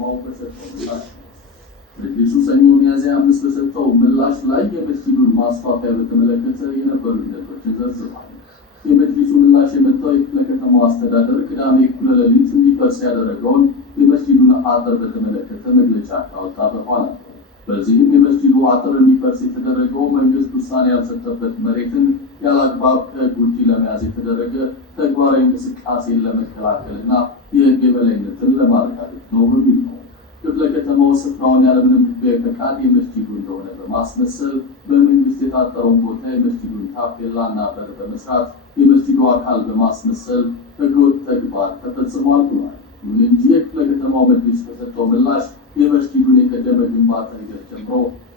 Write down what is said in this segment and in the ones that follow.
ከተማው በሰጠው ምላሽ መጅሊሱ ሰኞ ሚያዝያ 5 በሰጠው ምላሽ ላይ የመስጂዱን ማስፋፊያ በተመለከተ የነበሩ ሂደቶችን ዘርዝሯል። የመጅሊሱ ምላሽ የመጣው የክፍለ ከተማው አስተዳደር ቅዳሜ እኩለ ሌሊት እንዲፈርስ ያደረገውን የመስጂዱን አጥር በተመለከተ መግለጫ ካወጣ በኋላ ነው። በዚህም የመስጂዱ አጥር እንዲፈርስ የተደረገው መንግስት ውሳኔ ያልሰጠበት መሬትን ያለአግባብ ከሕግ ውጪ ለመያዝ የተደረገ ተግባራዊ እንቅስቃሴን ለመከላከልና የሕግ የበላይነትን ለማረጋገጥ ነው በሚል ነው። ክፍለ ከተማው ስፍራውን ያለምንም ሕጋዊ ፈቃድ የመስጂዱ እንደሆነ በማስመሰል በመንግስት የታጠረውን ቦታ የመስጂዱን ታፔላና በር በመስራት የመስጂዱ አካል በማስመሰል ሕገወጥ ተግባር ተፈጽሟል ብሏል። ይሁን እንጂ የክፍለ ከተማው መጅሊስ በሰጠው ምላሽ የመስጂዱን የቀደመ ግንባታ ሂደት ጨምሮ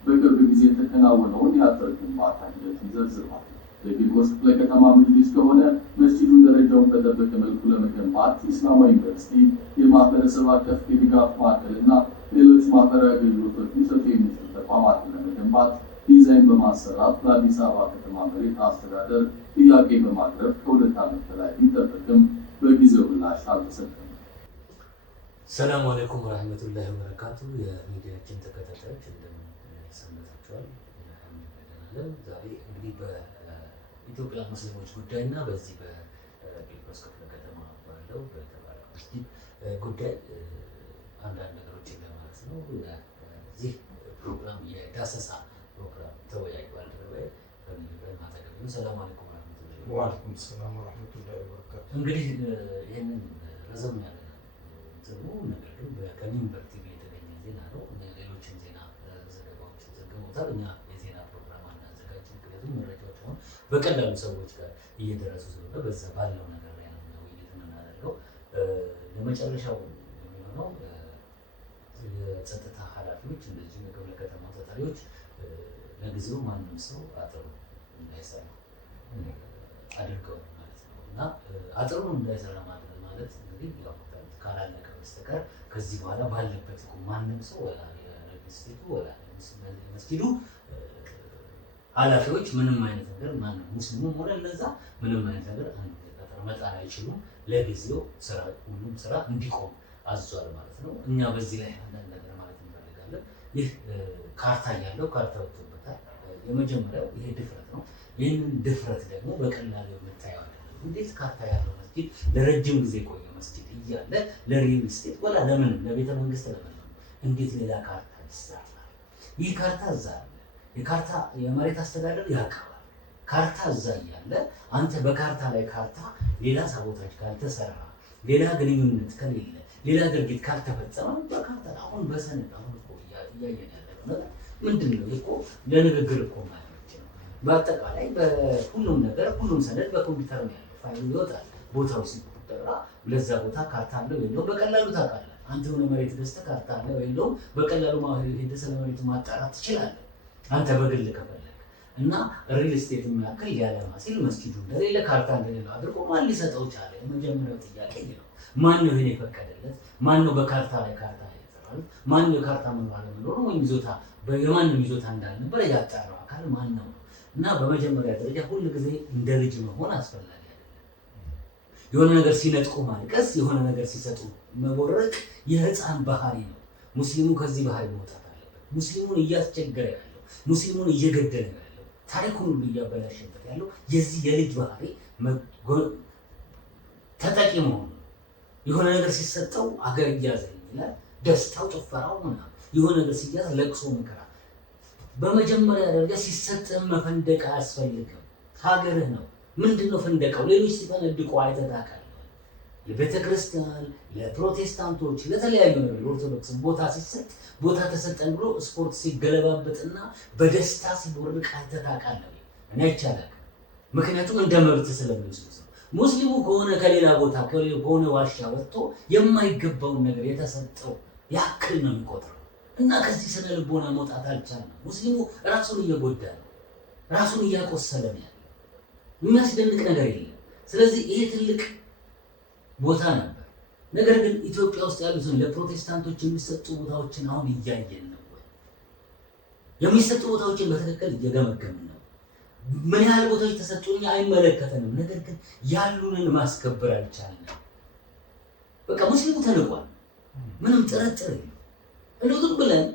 በቅርብ ጊዜ የተከናወነውን የአጥር ግንባታ ሂደትን ዘርዝሯል። የቂርቆስ ክፍለ ከተማ መጅሊስ ከሆነ መስጂዱን ደረጃውን በጠበቀ መልኩ ለመገንባት ኢስላማዊ ዩኒቨርሲቲ፣ የማህበረሰብ አቀፍ የድጋፍ ማዕከልና ሌሎች ማህበራዊ አገልግሎቶች ሊሰጡ የሚችሉ ተቋማትን ለመገንባት ዲዛይን በማሰራት ለአዲስ አበባ ከተማ መሬት አስተዳደር ጥያቄ በማቅረብ ከ2 ዓመት በላይ ቢጠበቅም በጊዜው ምላሽ አልተሰጠም። ሰላም አለይኩም ወራህመቱላሂ ወበረካቱ። የሚዲያችን ተከታታዮች እንደምን ሰንብታችኋል? ዛሬ እንግዲህ በኢትዮጵያ ሙስሊሞች ጉዳይና በዚህ በቂርቆስ ክፍለ ከተማ ባለው በተባለ መስጊድ ጉዳይ አንዳንድ ነገሮችን ለማለት ነው። እዚህ ፕሮግራም የዳሰሳ ፕሮግራም ተወያዩ ባልደረባዬ በሚል ማተገብ። ሰላም አለይኩም ወራህመቱላሂ ወአለይኩም ሰላም ወራህመቱላሂ ወበረካቱ። እንግዲህ ይሄንን ረዘም ያለ ነገር ግን ከሚንበር ቲቪ የተገኘ ዜና ነው። ሌሎችን ዜና ዘገባዎችን ዘግበውታል። እኛ የዜና ፕሮግራም አናዘጋጅ፣ ምክንያቱም መረጃዎች አሁን በቀላሉ ሰዎች ጋር እየደረሱ ስለሆነ በዛ ባለው ነገር ላይ ነው ውይይት የምናደርገው። ለመጨረሻው የሚሆነው የጸጥታ ኃላፊዎች እንደዚህ የክፍለ ከተማ ተጠሪዎች ለጊዜው ማንም ሰው አጥሩ እንዳይሰራ አድርገው ማለት ነው እና አጥሩን እንዳይሰራ ማድረግ ማለት እንግዲህ ያው ካላለቀ በስተቀር ከዚህ በኋላ ባለበት ማንም ሰው ወላ የስቴቱ ወላ መስጊዱ ኃላፊዎች ምንም አይነት ነገር ማንም ሙስሊሙም ሆነ ለዛ ምንም አይነት ነገር መጣል አይችሉም። ለጊዜው ስራ ሁሉም ስራ እንዲቆም አዟል ማለት ነው። እኛ በዚህ ላይ አንዳንድ ነገር ማለት እንፈልጋለን። ይህ ካርታ ያለው ካርታ ወጥቶበታል። የመጀመሪያው ይሄ ድፍረት ነው። ይህንን ድፍረት ደግሞ በቀላሉ የምታየው አይደለም። እንዴት ካርታ ያለው መስጊድ ለረጅም ጊዜ ቆየ መስጊድ እያለ ለሪል ስቴት ወላ ለምን ለቤተ መንግስት ለምን ነው እንዴት ሌላ ካርታ ይሰራል? ይህ ካርታ እዛ አለ። የካርታ የመሬት አስተዳደር ያውቃል። ካርታ እዛ እያለ አንተ በካርታ ላይ ካርታ ሌላ ሳቦታጅ ካልተሰራ፣ ሌላ ግንኙነት ከሌለ፣ ሌላ ድርጊት ካልተፈጸመ በካርታ አሁን በሰነድ አሁን እኮ እያየን ያለው ነገር ምንድን ነው እኮ ለንግግር እኮ ማለት ነው። በአጠቃላይ በሁሉም ነገር ሁሉም ሰነድ በኮምፒውተር ነው ያለው። ፋይሉ ይወጣል። ቦታው ሲጠራ ለዛ ቦታ ካርታ አለው የለውም በቀላሉ ታውቃለህ። አንተ የሆነ መሬት ገዝተህ ካርታ አለው የለውም በቀላሉ ሄደህ ስለ መሬቱ ማጣራት ትችላለህ አንተ በግል ከፈለግ እና ሪል ስቴት የሚያክል ያለማ ሲል መስጊዱ እንደሌለ ካርታ እንደሌለ አድርጎ ማን ሊሰጠው ቻለ? የመጀመሪያው ጥያቄ ነው። ማን ነው ይሄን የፈቀደለት? ማን ነው በካርታ ላይ ካርታ ያጠራል? ማን ነው ካርታ መኖር አለመኖር ወይም ይዞታ የማንም ይዞታ እንዳልነበረ ያጣራው አካል ማን ነው? እና በመጀመሪያ ደረጃ ሁሉ ጊዜ እንደ ልጅ መሆን አስፈላጊ የሆነ ነገር ሲነጥቁ ማልቀስ፣ የሆነ ነገር ሲሰጡ መቦረቅ የህፃን ባህሪ ነው። ሙስሊሙ ከዚህ ባህሪ መውጣት አለበት። ሙስሊሙን እያስቸገረ ያለው ሙስሊሙን እየገደለ ያለው ታሪኩን ሁሉ እያበላሸበት ያለው የዚህ የልጅ ባህሪ ተጠቂ መሆኑ። የሆነ ነገር ሲሰጠው አገር እያዘኝ ይላል፣ ደስታው ጭፈራው ምናምን። የሆነ ነገር ሲያዝ ለቅሶ መከራ። በመጀመሪያ ደረጃ ሲሰጥህ መፈንደቅ አያስፈልግም። ሀገርህ ነው። ምንድነው ፈንደቀው? ሌሎች ሲፈነድቁ አይተታካል። ለቤተ ክርስቲያን፣ ለፕሮቴስታንቶች፣ ለተለያዩ ነገር ኦርቶዶክስ ቦታ ሲሰጥ ቦታ ተሰጠን ብሎ ስፖርት ሲገለባበጥና በደስታ ሲቦርቅ አይተታካል። እኔ አይቻልም። ምክንያቱም እንደ መብት ስለሚወስድ ነው። ሙስሊሙ ከሆነ ከሌላ ቦታ ከሆነ ዋሻ ወጥቶ የማይገባውን ነገር የተሰጠው ያክል ነው የሚቆጥረው እና ከዚህ ስነ ልቦና መውጣት አልቻለም። ሙስሊሙ ራሱን እየጎዳ ነው፣ ራሱን እያቆሰለ ነው። የሚያስደንቅ ነገር የለም። ስለዚህ ይሄ ትልቅ ቦታ ነበር። ነገር ግን ኢትዮጵያ ውስጥ ያሉትን ለፕሮቴስታንቶች የሚሰጡ ቦታዎችን አሁን እያየን ነው ወይ? የሚሰጡ ቦታዎችን በትክክል እየገመገምን ነው። ምን ያህል ቦታዎች ተሰጡኝ አይመለከተንም። ነገር ግን ያሉንን ማስከበር አልቻልንም። በቃ ሙስሊሙ ተንቋል፣ ምንም ጥርጥር የለም። እንደው ዝም ብለን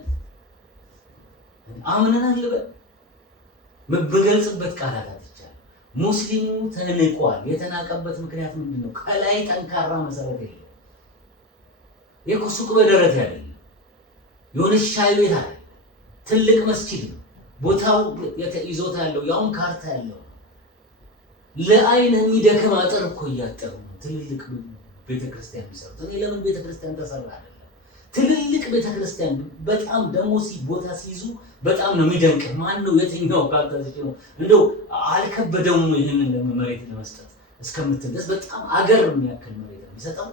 አምነናል ልበል በገልጽበት ቃላት አትቻል። ሙስሊሙ ተንቋል። የተናቀበት ምክንያት ምንድነው? ከላይ ጠንካራ መሰረት የለው። የሱቅ በደረት ያለ የሆነ ሻይ ቤት አለ። ትልቅ መስጂድ ነው። ቦታው ይዞታ ያለው ያውም ካርታ ያለው ለአይን የሚደክም አጥር እኮ እያጠሩ ትልልቅ ቤተክርስቲያን የሚሰሩት። እኔ ለምን ቤተክርስቲያን ተሰራ አይደለም። ትልልቅ ቤተክርስቲያን በጣም ደግሞ ቦታ ሲይዙ በጣም ነው የሚደንቅ። ማን ነው የትኛው ካልታዘች ነው እንደው አልከበደውም ነው ይሄንን መሬት ለመስጠት እስከምትደርስ በጣም አገር የሚያክል መሬት ነው የሚሰጠው።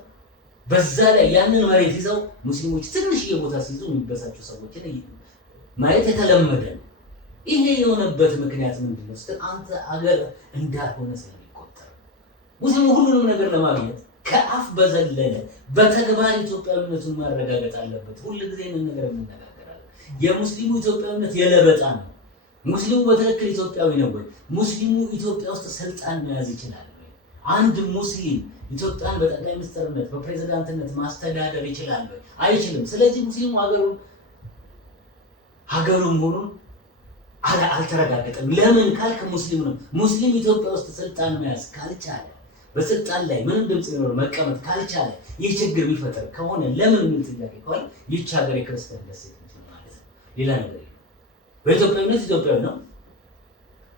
በዛ ላይ ያንን መሬት ይዘው ሙስሊሞች ትንሽ ቦታ ሲይዙ የሚበሳጩ ሰዎች ማየት የተለመደ ነው። ይሄ የሆነበት ምክንያት ምንድነው? አንተ አገር እንዳልሆነ ስለሚቆጠር ሙስሊሙ ሁሉንም ነገር ለማግኘት ከአፍ በዘለለ በተግባር ኢትዮጵያዊነቱን ማረጋገጥ አለበት። ሁልጊዜ ምን ነገር እንነጋገራለን። የሙስሊሙ ኢትዮጵያዊነት የለበጣ ነው። ሙስሊሙ በትክክል ኢትዮጵያዊ ነው ወይ? ሙስሊሙ ኢትዮጵያ ውስጥ ስልጣን መያዝ ይችላል ወይ? አንድ ሙስሊም ኢትዮጵያን በጠቅላይ ሚኒስትርነት በፕሬዝዳንትነት ማስተዳደር ይችላል ወይ? አይችልም። ስለዚህ ሙስሊሙ ሀገሩን ሆኖ አልተረጋገጠም። ለምን ካልክ ሙስሊም ነው። ሙስሊም ኢትዮጵያ ውስጥ ስልጣን መያዝ ካልቻለ በስልጣን ላይ ምንም ድምጽ ሊኖር መቀመጥ ካልቻለ ይህ ችግር የሚፈጠር ከሆነ ለምን ምን ጥያቄ ከሆነ ይህች ሀገር የክርስቲያን ደሴት ነች ማለት ነው። ሌላ ነገር የለም። በኢትዮጵያዊነት ኢትዮጵያዊ ነው።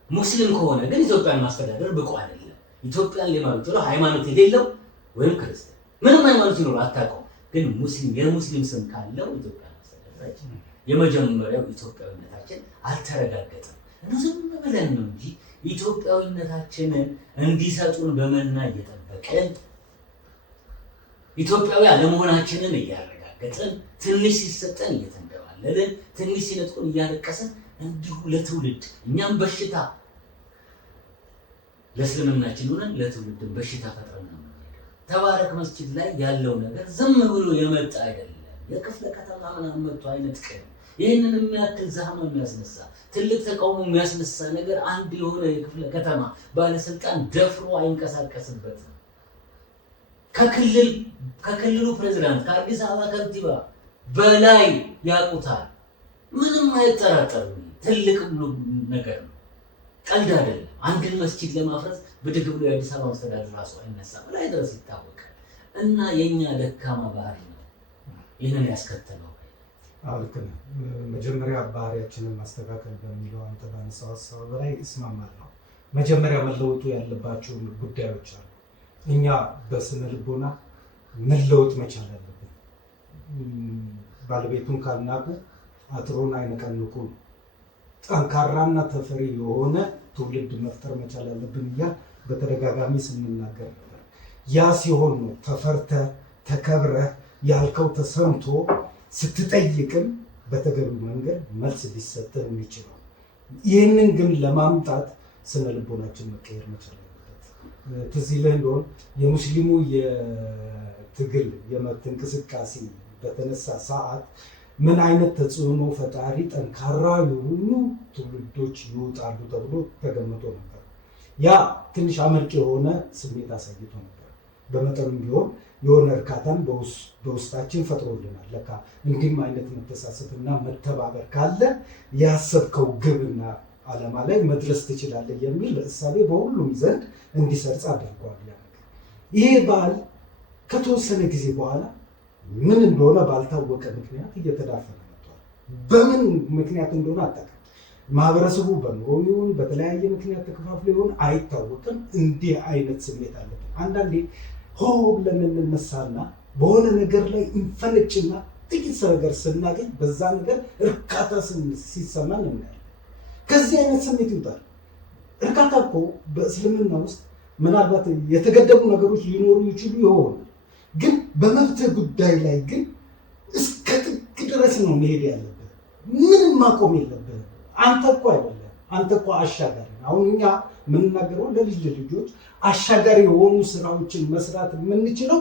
ሙስሊም ከሆነ ግን ኢትዮጵያን ማስተዳደር ብቁ አይደለም። ኢትዮጵያን ሊመራ ሃይማኖት የሌለው ወይም ክርስቲያን ምንም ሃይማኖት ይኖር አታውቀውም፣ ግን ሙስሊም የሙስሊም ስም ካለው ኢትዮጵያን ማስተዳደር አይችልም። የመጀመሪያው ኢትዮጵያዊነታችን አልተረጋገጠም። ዝም ብለን ነው እንጂ ኢትዮጵያዊነታችንን እንዲሰጡን በመና እየጠበቅን ኢትዮጵያዊ አለመሆናችንን እያረጋገጥን ትንሽ ሲሰጠን እየተንደባለልን ትንሽ ሲነጥቁን እያለቀስን እንዲሁ ለትውልድ እኛም በሽታ ለእስልምናችን ሆነን ለትውልድን በሽታ ፈጥረን ነው። ተባረክ መስጂድ ላይ ያለው ነገር ዝም ብሎ የመጣ አይደለም። የክፍለ ከተማ ምናምን መጥቶ አይነት ቀን ይህንን የሚያክል ዛህማ የሚያስነሳ ትልቅ ተቃውሞ የሚያስነሳ ነገር አንድ የሆነ የክፍለ ከተማ ባለስልጣን ደፍሮ አይንቀሳቀስበትም። ከክልሉ ፕሬዝዳንት ከአዲስ አበባ ከንቲባ በላይ ያውቁታል። ምንም አይጠራጠርም። ትልቅ ነገር ነው፣ ቀልድ አይደለም። አንድን መስጂድ ለማፍረስ ብድግ ብሎ የአዲስ አበባ መስተዳድር ራሱ አይነሳም፣ ላይ ድረስ ይታወቃል። እና የኛ ደካማ ባህሪ ነው ይህንን ያስከተለው። ልክ ነህ። መጀመሪያ ባህሪያችንን ማስተካከል በሚለው አንተ ባነሳው ሀሳብ ላይ እስማማለሁ። መጀመሪያ መለወጡ ያለባቸው ጉዳዮች አሉ። እኛ በስነ ልቦና መለወጥ መቻል አለብን። ባለቤቱን ካልናቁ አጥሩን አይነቀንቁ። ጠንካራና ተፈሪ የሆነ ትውልድ መፍጠር መቻል አለብን እያል በተደጋጋሚ ስንናገር ነበር። ያ ሲሆን ነው ተፈርተህ ተከብረህ ያልከው ተሰምቶ ስትጠይቅም በተገቢው መንገድ መልስ ሊሰጥህ የሚችለው። ይህንን ግን ለማምጣት ስነ ልቦናችን መቀየር መቻል አለበት። ትዝ ይልህ እንደሆነ የሙስሊሙ የትግል የመብት እንቅስቃሴ በተነሳ ሰዓት ምን አይነት ተጽዕኖ ፈጣሪ ጠንካራ የሆኑ ትውልዶች ይወጣሉ ተብሎ ተገምቶ ነበር። ያ ትንሽ አመርቂ የሆነ ስሜት አሳይቶ ነበር። በመጠኑም ቢሆን የሆነ እርካታን በውስጣችን ፈጥሮልናል። ለካ እንዲህም አይነት መተሳሰብና መተባበር ካለ ያሰብከው ግብና ዓላማ ላይ መድረስ ትችላለህ የሚል እሳቤ በሁሉም ዘንድ እንዲሰርጽ አድርጓል። ያ ነገር ይሄ ባህል ከተወሰነ ጊዜ በኋላ ምን እንደሆነ ባልታወቀ ምክንያት እየተዳፈነ መጥቷል። በምን ምክንያት እንደሆነ አጣቀም ማህበረሰቡ በኑሮ ይሁን በተለያየ ምክንያት ተከፋፍሎ ይሁን አይታወቅም። እንዲህ አይነት ስሜት አለብን። አንዳንዴ ሆ ብለን እንነሳና በሆነ ነገር ላይ እንፈነጭና ጥቂት ነገር ስናገኝ በዛ ነገር እርካታ ሲሰማን እናያለን። ከዚህ አይነት ስሜት ይውጣል። እርካታ እኮ በእስልምና ውስጥ ምናልባት የተገደቡ ነገሮች ሊኖሩ ይችሉ ይሆናል፣ ግን በመብት ጉዳይ ላይ ግን እስከ ጥግ ድረስ ነው መሄድ ያለብህ። ምንም ማቆም የለብህ። አንተ እኮ አይደለም፣ አንተ እኮ አሻጋሪ። አሁን እኛ የምንናገረው ለልጅ ልጆች አሻጋሪ የሆኑ ስራዎችን መስራት የምንችለው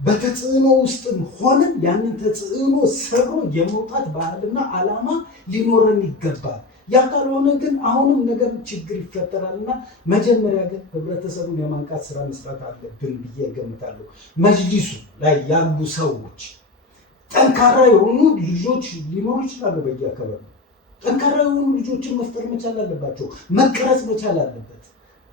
በተጽዕኖ ውስጥም ሆነን ያንን ተጽዕኖ ሰብሮ የመውጣት ባህልና ዓላማ ሊኖረን ይገባል። ያ ካልሆነ ግን አሁንም ነገር ችግር ይፈጠራልና መጀመሪያ ግን ህብረተሰቡን የማንቃት ስራ መስራት አለብን ብዬ እገምታለሁ። መጅሊሱ ላይ ያሉ ሰዎች ጠንካራ የሆኑ ልጆች ሊኖሩ ይችላሉ በየአካባቢ። ጠንካራ የሆኑ ልጆችን መፍጠር መቻል አለባቸው። መቀረጽ መቻል አለበት።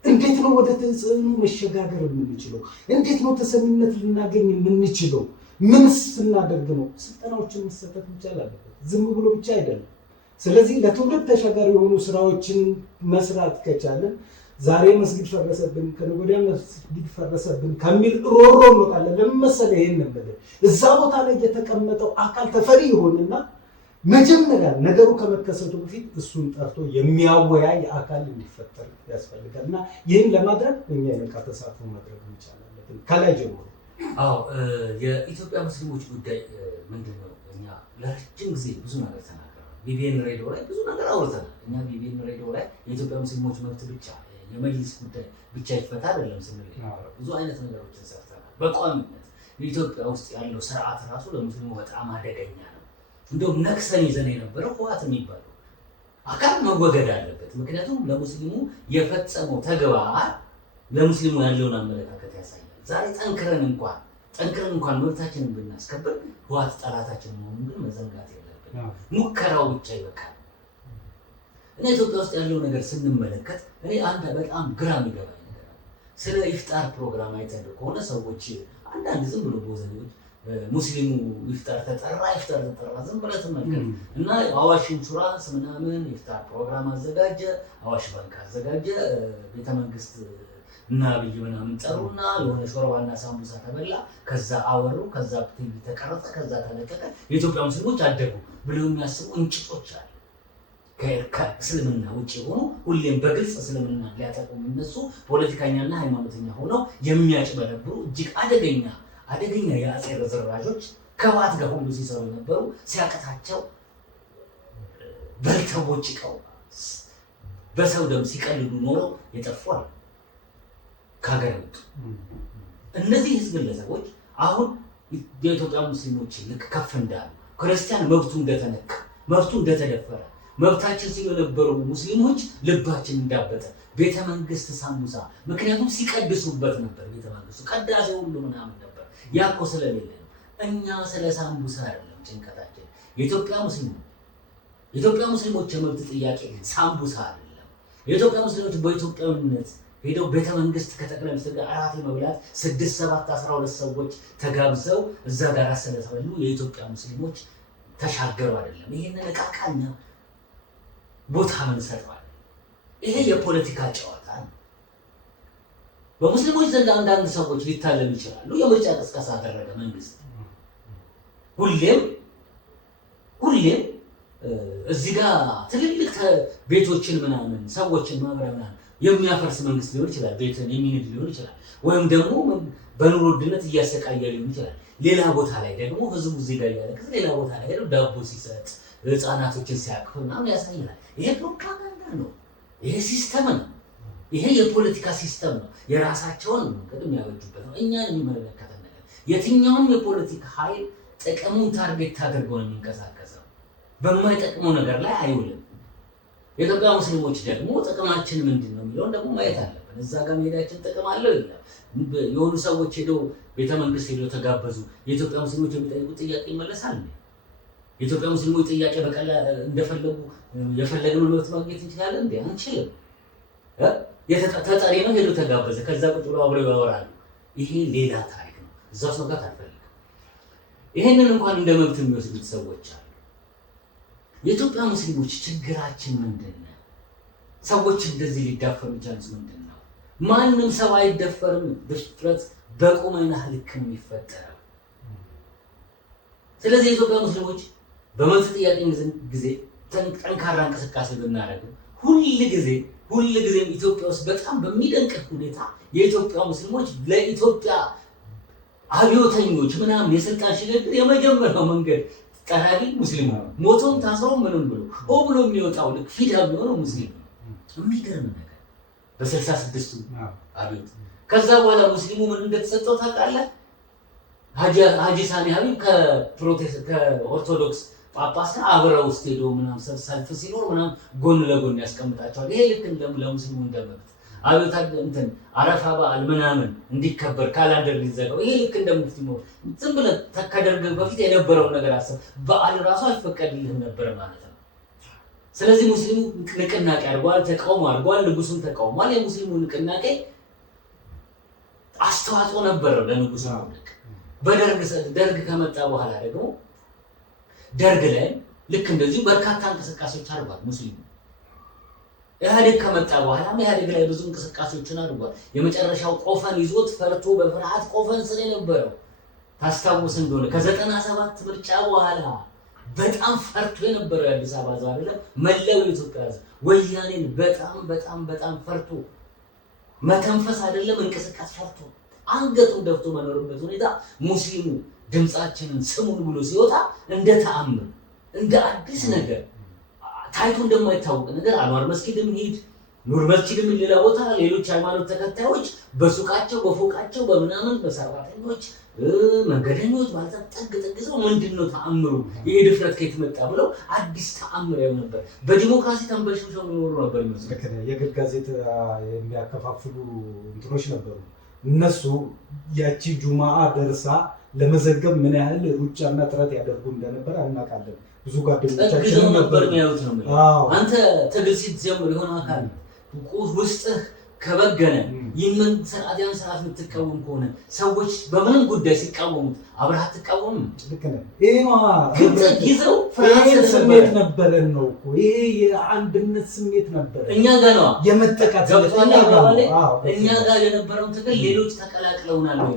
እንዴት ነው ወደ ተጽዕኖ መሸጋገር የምንችለው? እንዴት ነው ተሰሚነት ልናገኝ የምንችለው? ምን ስናደርግ ነው? ስልጠናዎችን መሰጠት መቻል አለበት። ዝም ብሎ ብቻ አይደለም። ስለዚህ ለትውልድ ተሻጋሪ የሆኑ ስራዎችን መስራት ከቻለን ዛሬ መስጊድ ፈረሰብን ከነገ ወዲያ መስጊድ ፈረሰብን ከሚል ሮሮ እንወጣለን። ለምን መሰለህ? ይሄን ነበር እዛ ቦታ ላይ የተቀመጠው አካል ተፈሪ ይሆንና መጀመሪያ ነገሩ ከመከሰቱ በፊት እሱን ጠርቶ የሚያወያይ አካል እንዲፈጠር ያስፈልጋል። እና ይህን ለማድረግ እኛ የነቃ ተሳትፎ ማድረግ እንችላለን ከላይ ጀምሮ። አዎ የኢትዮጵያ ሙስሊሞች ጉዳይ ምንድን ነው? እኛ ለረጅም ጊዜ ብዙ ነገር ተናግረናል። ቢቢኤን ሬዲዮ ላይ ብዙ ነገር አውርተናል። እኛ ቢቢኤን ሬዲዮ ላይ የኢትዮጵያ ሙስሊሞች መብት ብቻ የመጅሊስ ጉዳይ ብቻ ይፈታ አይደለም ስንል ብዙ አይነት ነገሮችን ሰርተናል። በቋሚነት በኢትዮጵያ ውስጥ ያለው ስርዓት ራሱ ለሙስሊሙ በጣም አደገኛ ነው። እንደውም ነክሰን ይዘን የነበረው ህወሓት የሚባለው አካል መወገድ አለበት። ምክንያቱም ለሙስሊሙ የፈጸመው ተግባር ለሙስሊሙ ያለውን አመለካከት ያሳያል። ዛሬ ጠንክረን እንኳን መብታችንን ብናስከብር ህወሓት ጠላታችን መሆኑን ግን መዘንጋት የለብንም። ሙከራው ብቻ ይበቃል። እና ኢትዮጵያ ውስጥ ያለው ነገር ስንመለከት እኔ አንድ በጣም ግራ የሚገባኝ ነገር አለ። ስለ ኢፍጣር ፕሮግራም አይተን ከሆነ ሰዎች አንዳንድ ዝም ብሎ ቦዘኔዎች ሙስሊሙ ኢፍጣር ተጠራ ዝም ብለህ ትመልከት እና አዋሽ ኢንሹራንስ ምናምን ኢፍጣር ፕሮግራም አዘጋጀ፣ አዋሽ ባንክ አዘጋጀ፣ ቤተመንግስት እና አብይ ምናምን ጠሩና የሆነ ሾርባና ሳምቡሳ ተበላ፣ ከዛ አወሩ፣ ከዛ ቲቪ ተቀረጸ፣ ከዛ ተለቀቀ፣ የኢትዮጵያ ሙስሊሞች አደጉ ብለው የሚያስቡ እንጭጮች አሉ። ከእስልምና ውጭ ሆኖ ሁሌም በግልጽ እስልምና ሊያጠቁ የሚነሱ ፖለቲከኛና ሃይማኖተኛ ሆነው የሚያጭበረብሩ እጅግ አደገኛ የአጼ ርዝራዦች ከህወሓት ጋር ሁሉ ሲሰሩ የነበሩ ሲያቅታቸው በልተው ቦጭቀው በሰው ደም ሲቀልዱ ኖረው የጠፉ አሉ፣ ከሀገር ወጡ። እነዚህ ግለሰቦች አሁን የኢትዮጵያ ሙስሊሞች ልክ ከፍ እንዳሉ ክርስቲያን መብቱ እንደተነካ መብቱ እንደተደፈረ መብታችን ሲሉ የነበሩ ሙስሊሞች ልባችን እንዳበጠ ቤተመንግስት ሳምቡሳ፣ ምክንያቱም ሲቀድሱበት ነበር። ቤተመንግስቱ ቀዳሴ ሁሉ ምናምን ነበር። ያ እኮ ስለሌለ ነው። እኛ ስለ ሳምቡሳ አይደለም ጭንቀታችን። የኢትዮጵያ ሙስሊሞች የመብት ጥያቄ ሳምቡሳ አይደለም። የኢትዮጵያ ሙስሊሞች በኢትዮጵያዊነት ሄደው ቤተመንግስት ከጠቅላይ ሚኒስትር ጋር እራት የመብላት 6፣ 7፣ 12 ሰዎች ተጋብዘው እዛ ጋር ስለተበሉ የኢትዮጵያ ሙስሊሞች ተሻገሩ አይደለም። ይሄንን እቃቃኛ ቦታ ምን ሰጥቷል? ይሄ የፖለቲካ ጨዋታ ነው። በሙስሊሞች ዘንድ አንዳንድ ሰዎች ሊታለሉ ይችላሉ። የምርጫ ቅስቀሳ አደረገ መንግስት። ሁሌም እዚህ ጋር ትልልቅ ቤቶችን ምናምን ሰዎችን ማብሪያ ምናምን የሚያፈርስ መንግስት ሊሆን ይችላል። ቤትን የሚንድ ሊሆን ይችላል። ወይም ደግሞ በኑሮ ውድነት እያሰቃየ ሊሆን ይችላል። ሌላ ቦታ ላይ ደግሞ ህዝቡ እዚህ ጋር እያለቅስ ሌላ ቦታ ላይ ሄደው ዳቦ ሲሰጥ ህፃናቶችን ሲያቅፍ ምናምን ያሳይናል። ይሄ ፕሮፓጋንዳ ነው። ይሄ ሲስተም ነው። ይሄ የፖለቲካ ሲስተም ነው። የራሳቸውን መንገድ የሚያበጁበት ነው። እኛን የሚመለከተን ነገር የትኛውም የፖለቲካ ኃይል ጥቅሙን ታርጌት አድርገው ነው የሚንቀሳቀሰው። በማይጠቅመው ነገር ላይ አይውልም። የኢትዮጵያ ሙስሊሞች ደግሞ ጥቅማችን ምንድን ነው የሚለውን ደግሞ ማየት አለብን። እዛ ጋር መሄዳችን ጥቅም አለው የለም። የሆኑ ሰዎች ሄደው ቤተመንግስት ሄደው ተጋበዙ። የኢትዮጵያ ሙስሊሞች የሚጠይቁት ጥያቄ ይመለሳል? የኢትዮጵያ ሙስሊሞች ጥያቄ በቀላል እንደፈለጉ የፈለግነው መብት ማግኘት እንችላለን እንዴ? አንችልም። ተጠሪ ነው ሄዶ ተጋበዘ፣ ከዛ ቁጭ ብሎ አብረው ያወራሉ። ይሄ ሌላ ታሪክ ነው። እዛ ውስጥ መግባት አልፈልግም። ይሄንን እንኳን እንደ መብት የሚወስዱት ሰዎች አሉ። የኢትዮጵያ ሙስሊሞች ችግራችን ምንድን ነው? ሰዎች እንደዚህ ሊዳፈሩ ይችላሉ። ምንድን ነው? ማንም ሰው አይደፈርም። ድፍረት በቁመና ልክ ነው የሚፈጠረው። ስለዚህ የኢትዮጵያ ሙስሊሞች በመብት ጥያቄ ጊዜ ጠንካራ እንቅስቃሴ ብናደርግ ሁልጊዜም ኢትዮጵያ ውስጥ በጣም በሚደንቅ ሁኔታ የኢትዮጵያ ሙስሊሞች ለኢትዮጵያ አብዮተኞች ምናምን የስልጣን ሽግግር የመጀመሪያው መንገድ ጠራቢ ሙስሊም ነው። ሞቶም ታስረው ምንም ብሎ ብሎ የሚወጣው ልክ ፊዳ የሚሆነው ሙስሊም ነው። የሚገርም ነገር በ66ቱ አብዮት ከዛ በኋላ ሙስሊሙ ምን እንደተሰጠው ታውቃለህ? ሀጂ ሳኒ ሀቢብ ከኦርቶዶክስ ጳጳስ አብረው ውስጥ ሄዶ ምናምን ሰልፍ ሲኖር ምናምን ጎን ለጎን ያስቀምጣቸዋል። ይሄ ልክ ለሙስሊሙ እንደመብት አብዮት እንትን አረፋ በዓል ምናምን እንዲከበር ካላንደር ሊዘጋው ይሄ ልክ እንደ ሙፍቲ ነው። ዝም ብለህ ከደርግ በፊት የነበረውን ነገር አሰብ በዓል ራሱ አይፈቀድልህም ነበር ማለት ነው። ስለዚህ ሙስሊሙ ንቅናቄ አድርጓል፣ ተቃውሞ አድርጓል፣ ንጉሱን ተቃውሟል። የሙስሊሙ ንቅናቄ አስተዋጽኦ ነበር ለንጉሱ መውደቅ። ደርግ ከመጣ በኋላ ደግሞ ደርግ ላይ ልክ እንደዚሁ በርካታ እንቅስቃሴዎች አድርጓል ሙስሊሙ። ኢህአዴግ ከመጣ በኋላ ኢህአዴግ ላይ ብዙ እንቅስቃሴዎችን አድርጓል። የመጨረሻው ቆፈን ይዞት ፈርቶ በፍርሃት ቆፈን ስለ ነበረው ታስታውስ እንደሆነ ከ97 ምርጫ በኋላ በጣም ፈርቶ የነበረው የአዲስ አበባ ዛሬ ላይ መላው የኢትዮጵያ ሕዝብ ወያኔን በጣም ፈርቶ መተንፈስ አይደለም እንቅስቃሴ ፈርቶ አንገቱን ደፍቶ መኖርበት ሁኔታ ሙስሊሙ ድምጻችንን ስሙን ብሎ ሲወጣ እንደ ተአምር እንደ አዲስ ነገር ታይቶ እንደማይታወቅ ነገር አንዋር መስጊድም ሂድ ኑር መስጊድም ሌላ ቦታ ሌሎች ሃይማኖት ተከታዮች በሱቃቸው በፎቃቸው በምናምን በሰራተኞች መንገደኞች ማለት ጥግ ሰው ምንድነው ተአምሩ ይሄ ድፍረት ከየት መጣ ብለው አዲስ ተአምር ያው ነበር። በዲሞክራሲ ተንበሽብሸው የሚኖሩ ነበር ይመስላል። የግል ጋዜጣ የሚያከፋፍሉ እንትኖች ነበሩ። እነሱ ያቺ ጁማአ ደርሳ ለመዘገብ ምን ያህል ሩጫና ጥረት ያደርጉ እንደነበር አናውቃለን። ብዙ ጓደኞቻችን ነበር የሚያዩት ነው። አንተ ትግል ሲጀምር የሆነ አካል ውስጥህ ከበገነ ይህንን ያን ስርዓት የምትቃወም ከሆነ ሰዎች በምንም ጉዳይ ሲቃወሙት አብረህ አትቃወምም። ልክ ነህ። ይሄ ነው ይዘው ፍራንስ ስሜት ነበረን ነው እኮ ይሄ የአንድነት ስሜት ነበር። እኛ ጋር ነው የመጠቃት እኛ ጋር የነበረውን ትግል ሌሎች ተቀላቅለውናል ነው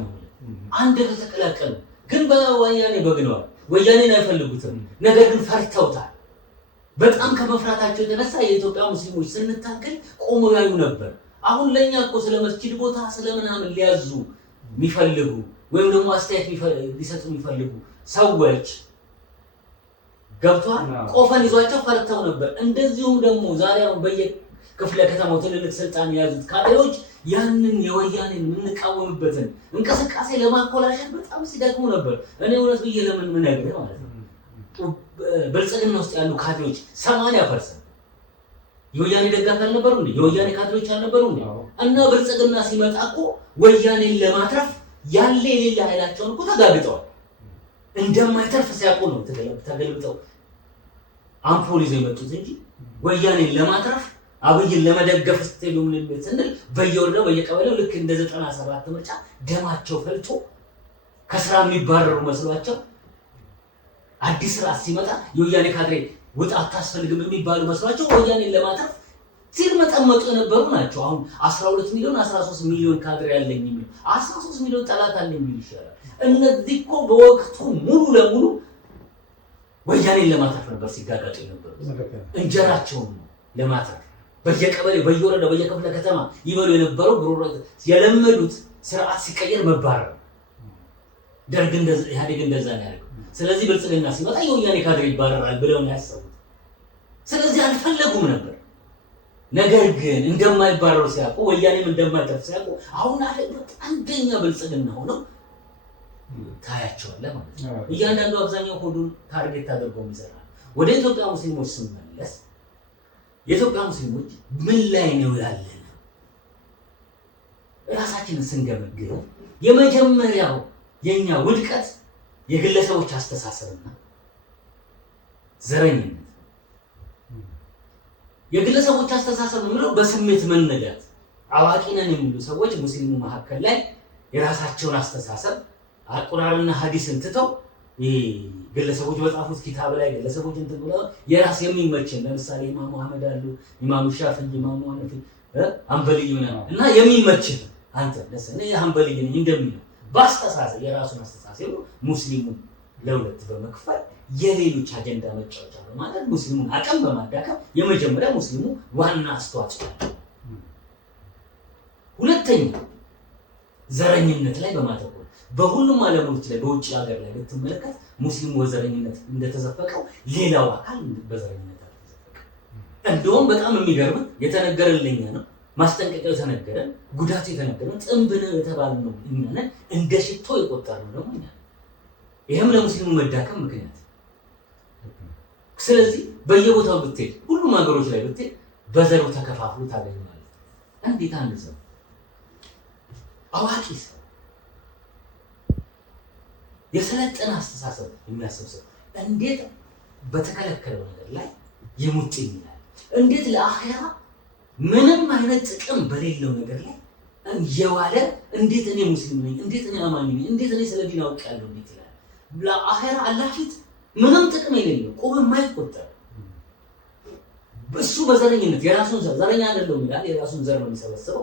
አንድ ተቀላቀሉ። ግን በወያኔ በግነዋል። ወያኔን አይፈልጉትም። ነገር ግን ፈርተውታል። በጣም ከመፍራታቸው የተነሳ የኢትዮጵያ ሙስሊሞች ስንታገል ቆመው ያዩ ነበር። አሁን ለኛ እኮ ስለ መስጂድ ቦታ ስለምናምን ሊያዙ የሚፈልጉ ወይም ደግሞ አስተያየት ሊሰጡ የሚፈልጉ ሰዎች ገብቷል ቆፈን ይዟቸው ፈርተው ነበር። እንደዚሁም ደግሞ ዛሬ አሁን በየክፍለ ከተማው ትልልቅ ስልጣን የያዙት ካድሬዎች ያንን የወያኔን የምንቃወምበትን እንቅስቃሴ ለማኮላሸት በጣም ሲደክሙ ነበር። እኔ እውነት ብዬ ለምን ምነግርህ ማለት ነው ብልጽግና ውስጥ ያሉ ካድሬዎች 80% የወያኔ ደጋፊ አልነበሩ እንዴ? የወያኔ ካድሬዎች አልነበሩ እንዴ? እና ብልጽግና ሲመጣ እኮ ወያኔን ለማትረፍ ያለ የሌለ ኃይላቸውን እኮ ተጋግጠዋል። እንደማይተርፍ ሲያውቁ ነው ተገልብጠው አምፖል ይዘው የመጡት እንጂ ወያኔን ለማትረፍ አብይን ለመደገፍ ስትሉ ምን ስንል በየወረዳው በየቀበሌው ልክ እንደ 97 ምርጫ ደማቸው ፈልቶ ከስራ የሚባረሩ መስሏቸው አዲስ ስርዓት ሲመጣ የወያኔ ካድሬ ውጣ አታስፈልግም የሚባሉ መስሏቸው ወያኔን ለማትረፍ ሲርመጠመጡ የነበሩ ናቸው። አሁን 12 ሚሊዮን 13 ሚሊዮን ካድሬ ያለኝ የሚል 13 ሚሊዮን ጠላት አለኝ የሚል ይሻላል። እነዚህ እኮ በወቅቱ ሙሉ ለሙሉ ወያኔን ለማትረፍ ነበር ሲጋጋጡ የነበሩት። እንጀራቸውን ለማትረፍ በየቀበሌ በየወረዳው በየክፍለ ከተማ ይበሉ የነበረው ብሮረት የለመዱት ስርዓት ሲቀየር መባረር ደርግ እንደዛ ኢህአዴግ እንደዛ ነው ያደረገው። ስለዚህ ብልጽግና ሲመጣ የወያኔ ካድሬ ይባረራል ብለው ነው ያሰቡት። ስለዚህ አልፈለጉም ነበር። ነገር ግን እንደማይባረሩ ሲያውቁ ወያኔም እንደማይተርፍ ሲያውቁ አሁን አለበት አንደኛ ብልጽግና ሆነው ታያቸዋለህ ማለት ነው። እያንዳንዱ አብዛኛው ሆዱን ታርጌት አድርገው ይሰራል። ወደ ኢትዮጵያ ሙስሊሞች ስንመለስ የኢትዮጵያ ሙስሊሞች ምን ላይ ነው ያለን? ራሳችንን ስንገመግም የመጀመሪያው የኛ ውድቀት የግለሰቦች አስተሳሰብና ዘረኝነት። የግለሰቦች አስተሳሰብ ምንድነው? በስሜት መነዳት። አዋቂ ነን የሚሉ ሰዎች ሙስሊሙ መካከል ላይ የራሳቸውን አስተሳሰብ አቁራርና ሐዲስን ትተው ግለሰቦች በጻፉት ኪታብ ላይ ግለሰቦች እንትን ብለው የራስ የሚመችን ለምሳሌ ኢማሙ አህመድ አሉ፣ ኢማሙ ሻፊዒ፣ ኢማሙ ሐነፊ፣ አንበልይ እና የሚመችን አንተ ለሰነ የሐንበልይ ነኝ እንደሚለው በአስተሳሰብ የራሱን አስተሳሰብ ሙስሊሙን ለሁለት በመክፈል የሌሎች አጀንዳ መጫወቻ በማለት ሙስሊሙን አቅም በማዳከም የመጀመሪያ ሙስሊሙ ዋና አስተዋጽኦ። ሁለተኛ ዘረኝነት ላይ በማተኮር በሁሉም ዓለሞች ላይ በውጭ ሀገር ላይ ብትመለከት ሙስሊሙ በዘረኝነት እንደተዘፈቀው ሌላው አካል በዘረኝነት ተዘፈቀ። እንደውም በጣም የሚገርም የተነገረልኝ ነው። ማስጠንቀቂያው የተነገረን ጉዳቱ የተነገረን ጥንብ ነው የተባልነው እኛን እንደ ሽቶ የቆጠርነው ደግሞ እኛ። ይሄም ለሙስሊሙ መዳከም ምክንያት። ስለዚህ በየቦታው ብትሄድ ሁሉም ሀገሮች ላይ ብትሄድ በዘሩ ተከፋፍሎ ታገኛለህ። እንዴት አንድ ሰው አዋቂ ሰው የሰለጠነ አስተሳሰብ የሚያስብ ሰው እንዴት በተከለከለው ነገር ላይ የሙጥኝ ይላል? እንዴት ለአኺራ ምንም አይነት ጥቅም በሌለው ነገር ላይ እየዋለ እንዴት እኔ ሙስሊም ነኝ፣ እንዴት እኔ አማኝ ነኝ፣ እንዴት እኔ ስለ ዲን አውቃለሁ እንዴት ይላል? ለአኺራ አላህ ፊት ምንም ጥቅም የሌለው ቁብ የማይቆጠር እሱ በዘረኝነት የራሱን ዘረኛ አይደለም ይላል። የራሱን ዘር ነው የሚሰበስበው።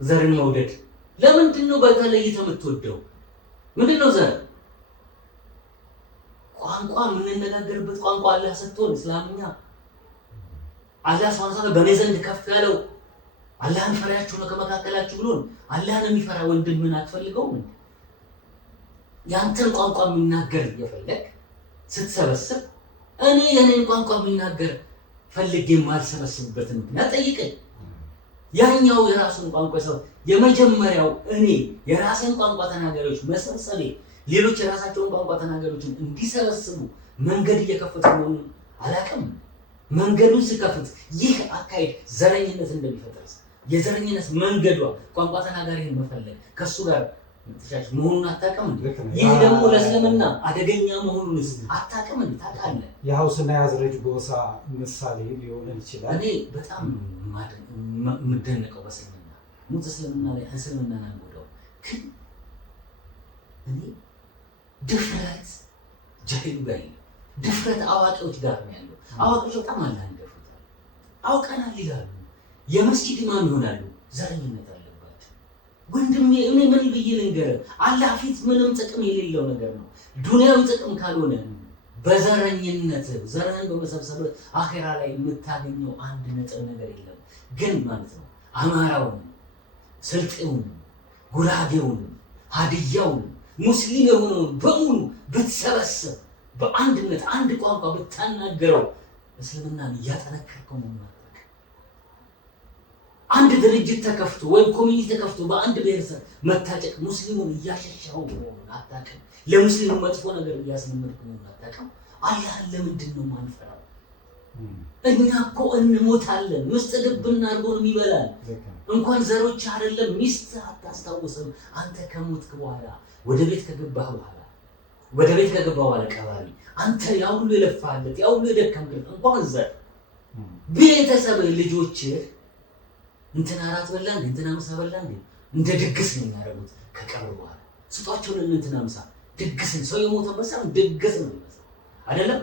ዘርን መውደድ ለምንድን ነው በተለይተ የምትወደው? ምንድን ነው ዘር? ቋንቋ የምንነጋገርበት ቋንቋ አላህ ሰጥቶን እስላምኛ አላህ ሱብሓነሁ በእኔ ዘንድ ከፍ ያለው አላህን ፈሪያችሁ ነው ከመካከላችሁ ብሎን አላህን የሚፈራ ወንድምን አትፈልገውም? ያንተን ቋንቋ የሚናገር እየፈለግ ስትሰበስብ እኔ የኔን ቋንቋ የሚናገር ፈልጌ የማልሰበስብበትን ምክንያት ጠይቀኝ። ያኛው የራሱን ቋንቋ ሰው የመጀመሪያው እኔ የራሴን ቋንቋ ተናጋሪዎች መሰብሰቤ ሌሎች የራሳቸውን ቋንቋ ተናጋሪዎችን እንዲሰበስቡ መንገድ እየከፈቱ መሆኑን አላውቅም። መንገዱን ስከፍት ይህ አካሄድ ዘረኝነት እንደሚፈጠር የዘረኝነት መንገዷ ቋንቋ ተናጋሪን መፈለግ ከሱ ጋር ተሻሽ መሆኑን አታውቅም። ይህ ደግሞ ለእስልምና አደገኛ መሆኑን አታውቅም። ታውቃለህ? የሐውስና የአዝረጅ ጎሳ ምሳሌ ሊሆን ይችላል። እኔ በጣም የምደነቀው በእስልምና ሙት እስልምና ላይ እስልምና ናንጎዳው ግን እኔ ድፍረት ጃሂሉ ጋር ድፍረት አዋቂዎች ጋር ነው ያለው። አዋቂዎች በጣም አላህ እንደፍሩታል። አውቀናል ይላሉ። የመስጂድ ኢማም ይሆናሉ። ዘረኝነት አለባቸው። ወንድሜ እኔ ምን ብዬ ልንገርህ? አላህ ፊት ምንም ጥቅም የሌለው ነገር ነው። ዱንያዊ ጥቅም ካልሆነ በዘረኝነት ዘረን በመሰብሰብ አኺራ ላይ የምታገኘው አንድ ነጥብ ነገር የለም። ግን ማለት ነው አማራውን፣ ስልጤውን፣ ጉራጌውን፣ ሀዲያውን ሙስሊም የሆነውን በሙሉ ብትሰበስብ በአንድነት አንድ ቋንቋ ብታናገረው እስልምናን እያጠነከርከው ነው። አንድ ድርጅት ተከፍቶ ወይም ኮሚኒቲ ተከፍቶ በአንድ ብሔረሰብ መታጨቅ ሙስሊሙን እያሸሻው መሆኑን አታውቅም። ለሙስሊሙ መጥፎ ነገር እያስለመድክ መሆኑን አታውቅም። አላህን ለምንድን ነው የማንፈራው? እኛ እኮ እንሞታለን። ምስጥ ድብና አድርጎን ይበላል። እንኳን ዘሮች አይደለም ሚስት አታስታውስም። አንተ ከሞትክ በኋላ ወደ ቤት ከገባህ በኋላ ቀባሪ አንተ ያው ሁሉ የለፋለት ያው ሁሉ የደከምክለት እንኳን ዘር ቤተሰብ ልጆችህ እንትና አራት በላ እንትና ምሳ በላ እንደ ድግስ ነው የሚያደርጉት። ከቀብር በኋላ ስጧቸው ለእንትና ምሳ ድግስን ሰው የሞተበት ሳይሆን ድግስ ነው የሚመስለው አይደለም?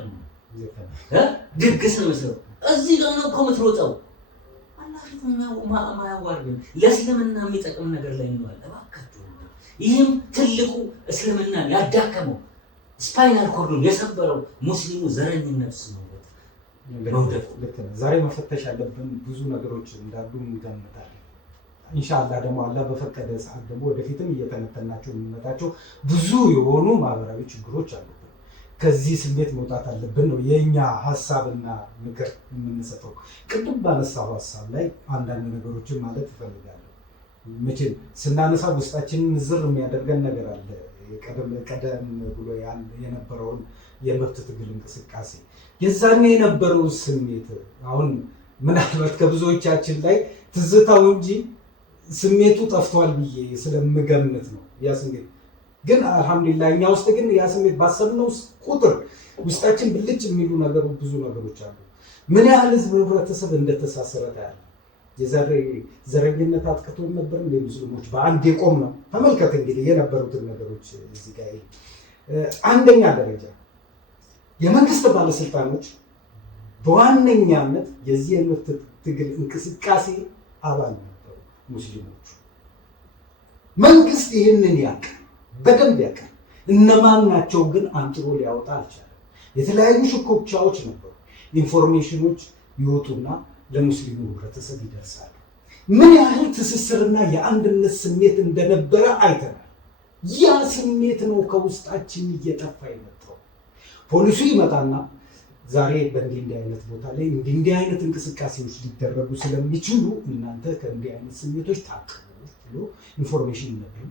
ድግስ ነው የሚመስለው። እዚህ ጋር ነው እኮ የምትሮጠው። አላህ ፊት ማያዋርድን ለእስልምና የሚጠቅም ነገር ላይ ነው አለ። እባካችሁ ይህም ትልቁ እስልምናን ያዳከመው ስፓይናል ኮርዱን የሰበረው ሙስሊሙ ዘረኝነት ነው። ዛሬ መፈተሽ ያለብን ብዙ ነገሮች እንዳሉ እንገምታለን። ኢንሻአላህ ደግሞ አላህ በፈቀደ ሰዓት ደግሞ ወደፊትም እየተነተናቸው የሚመጣቸው ብዙ የሆኑ ማህበራዊ ችግሮች አሉብን። ከዚህ ስሜት መውጣት አለብን ነው የኛ ሀሳብና ምክር የምንሰጠው። ቅድም ባነሳው ሀሳብ ላይ አንዳንድ ነገሮችን ማለት እፈልጋለሁ። መቼም ስናነሳ ውስጣችንን ዝር የሚያደርገን ነገር አለ። ቀደም ብሎ የነበረውን የመብት ትግል እንቅስቃሴ የዛኔ የነበረው ስሜት አሁን ምናልባት ከብዙዎቻችን ላይ ትዝታው እንጂ ስሜቱ ጠፍቷል ብዬ ስለምገምት ነው። ያ ስሜት ግን አልሐምዱሊላህ እኛ ውስጥ ግን ያ ስሜት ባሰብነው ቁጥር ውስጣችን ብልጭ የሚሉ ብዙ ነገሮች አሉ። ምን ያህል ህብረተሰብ እንደተሳሰረ ታያለህ። የዘረኝነት አጥቅቶን ነበር እንደ ሙስሊሞች በአንድ የቆም ነው። ተመልከት እንግዲህ የነበሩትን ነገሮች እዚህ ጋር አንደኛ ደረጃ የመንግስት ባለስልጣኖች በዋነኛነት የዚህ የመብት ትግል እንቅስቃሴ አባል ነበሩ ሙስሊሞቹ። መንግስት ይህንን ያውቃል፣ በደንብ ያውቃል። እነማን ናቸው ግን አንጥሮ ሊያወጣ አልቻለም። የተለያዩ ሽኩቻዎች ነበሩ። ኢንፎርሜሽኖች ይወጡና ለሙስሊሙ ህብረተሰብ ይደርሳሉ። ምን ያህል ትስስርና የአንድነት ስሜት እንደነበረ አይተናል። ያ ስሜት ነው ከውስጣችን እየጠፋ የመጣው። ፖሊሱ ይመጣና ዛሬ በእንዲህ አይነት ቦታ ላይ እንዲህ አይነት እንቅስቃሴዎች ሊደረጉ ስለሚችሉ እናንተ ከእንዲህ አይነት ስሜቶች ታቅቡ ብሎ ኢንፎርሜሽን ነበር።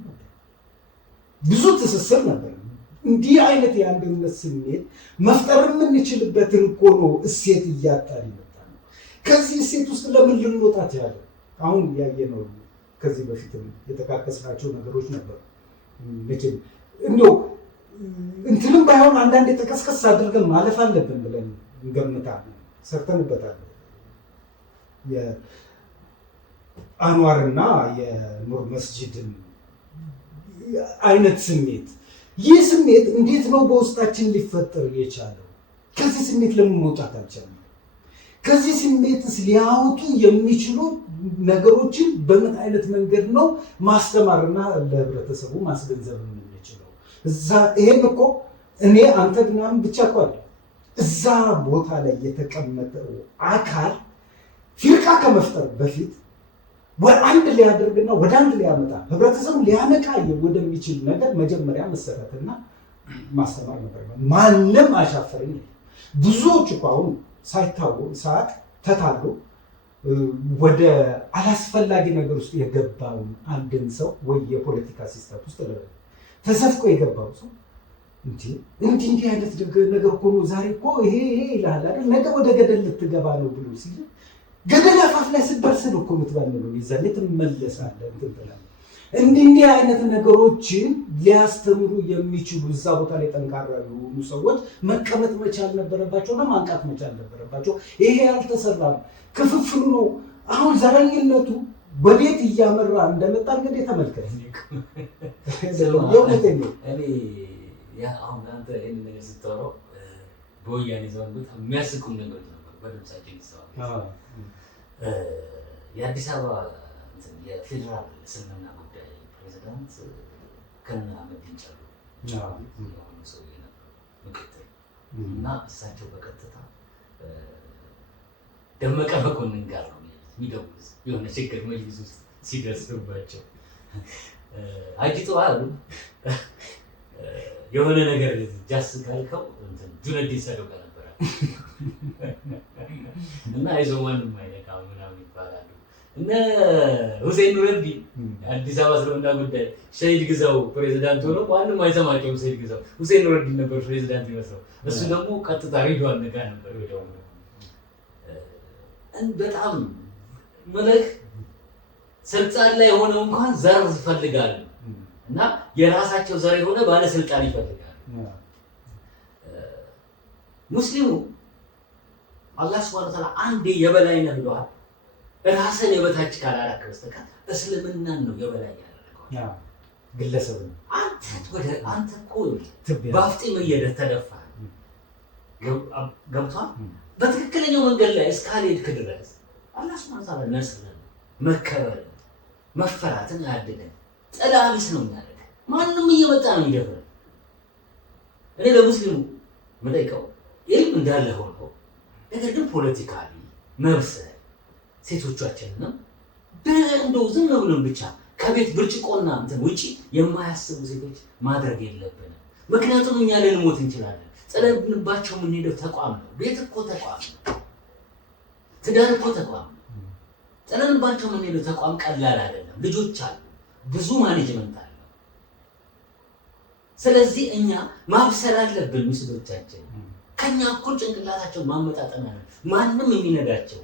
ብዙ ትስስር ነበር። እንዲህ አይነት የአንድነት ስሜት መፍጠር የምንችልበትን እኮ ነው እሴት እያጣን ይመጣ ነው። ከዚህ እሴት ውስጥ ለምን ልንወጣ ቻለ? አሁን ያየነው ከዚህ በፊትም የተካከስናቸው ነገሮች ነበሩ። መቼም እንደው እንትንም ባይሆን አንዳንድ የተቀስቀስ አድርገን ማለፍ አለብን ብለን እንገምታለን፣ ሰርተንበታል። የአንዋርና የኑር መስጂድን አይነት ስሜት፣ ይህ ስሜት እንዴት ነው በውስጣችን ሊፈጠር የቻለው? ከዚህ ስሜት ለምን መውጣት አልቻለም? ከዚህ ስሜትስ ሊያወጡ የሚችሉ ነገሮችን በምን አይነት መንገድ ነው ማስተማርና ለህብረተሰቡ ማስገንዘብ የምንችለው? ይሄን እኮ እኔ አንተ ምናምን ብቻ እኮ አለ እዛ ቦታ ላይ የተቀመጠው አካል ፊርቃ ከመፍጠር በፊት ወደ አንድ ሊያደርግና ወደ አንድ ሊያመጣ ህብረተሰቡ ሊያነቃ ወደሚችል ነገር መጀመሪያ መሰረትና ማስተማር ነበር። ማንም አሻፈረኝ። ብዙዎች እኮ አሁን ሳያቅ ተታሉ ወደ አላስፈላጊ ነገር ውስጥ የገባውን አንድን ሰው ወይ የፖለቲካ ሲስተም ውስጥ ተሰፍቆ የገባው ሰው እንዲህ አይነት ነገር እኮ ነው ዛሬ እኮ ይሄ ይልሃል አይደል ነገ ወደ ገደል ልትገባ ነው ብሎ ሲል ገደል አፋፍ ላይ ስትደርስ ነው እኮ የምትባለው። ይዛኔ ትመለሳለህ ትላለህ። እንዲህ አይነት ነገሮችን ሊያስተምሩ የሚችሉ እዛ ቦታ ላይ ጠንካራ የሆኑ ሰዎች መቀመጥ መቻል ነበረባቸው፣ ማንቃት መቻል ነበረባቸው። ይሄ ያልተሰራም ክፍፍሉ ነው። አሁን ዘረኝነቱ ወዴት እያመራ እንደመጣ እንግዲህ ተመልከት። የእውነቴን ነው። አሁን አንተ ይህን ነገር ስታወራው በወያኔ ዘመን በጣም የሚያስቁም ነገሮች ነበር በድምጻችን ይሰዋል። የአዲስ አበባ የፌዴራል እስልምና ጉዳይ ፕሬዚዳንት ከነ አህመዲን ጨሎ የሆኑ ሰው ነበሩ ምክትል እና እሳቸው በቀጥታ ደመቀ መኮንን ጋር ነው የሚደውሉት የሆነ ችግር መጅሊስ ውስጥ ሲደርስባቸው አጅቶ አሉ የሆነ ነገር ጃስ ካልከው ጁነዲን ሰዶቀ ነበረ እና አይዞህ ማንም አይነካም ምናምን ይባላሉ። እነ ሁሴን ኑረዲ አዲስ አበባ እስልምና ጉዳይ ሰይድ ግዛው ፕሬዚዳንት ሆኖ ማንም አይሰማቸውም። ሰይድ ግዛው ሁሴን ኑረዲ ነበር ፕሬዚዳንት ይመስለው። እሱ ደግሞ ቀጥታ ሪድዋን ነጋ ነበር ወዲያው። በጣም መልክ ስልጣን ላይ ሆነው እንኳን ዘር ይፈልጋሉ እና የራሳቸው ዘር የሆነ ባለስልጣን ይፈልጋሉ። ሙስሊሙ አላህ ሱብሓነሁ ወተዓላ አንዴ የበላይ ነህ ብለዋል። ራስን የበታች ካላደረክ በስተቀር እስልምናን ነው የበላይ ያደረገው። ግለሰብ አንተ እኮ በአፍጢም እየተደፋ ገብቷል። በትክክለኛው መንገድ ላይ እስካልሄድክ ድረስ አላህ ሱብሓነሁ ወተዓላ ነስርን፣ መከበርን፣ መፈራትን አያድልም። ጥላ ቢስ ነው የሚያደርግ። ማንም እየመጣ ነው የሚደፍረን። እኔ ለሙስሊሙ የምጠይቀው ኢልም እንዳለ ሆኖ ነገር ግን ፖለቲካሊ መብሰል ሴቶቻችንንም እንደው ዝም ብለን ብቻ ከቤት ብርጭቆና እንትን ውጪ የማያስቡ ሴቶች ማድረግ የለብንም። ምክንያቱም እኛ ልንሞት እንችላለን። ጥለንባቸው የምንሄደው ተቋም ነው። ቤት እኮ ተቋም ነው። ትዳር እኮ ተቋም ነው። ጥለንባቸው የምንሄደው ተቋም ቀላል አይደለም። ልጆች አሉ፣ ብዙ ማኔጅመንት አለ። ስለዚህ እኛ ማብሰል አለብን። ሚስቶቻችን ከኛ እኩል ጭንቅላታቸው ማመጣጠን አለ። ማንም የሚነዳቸው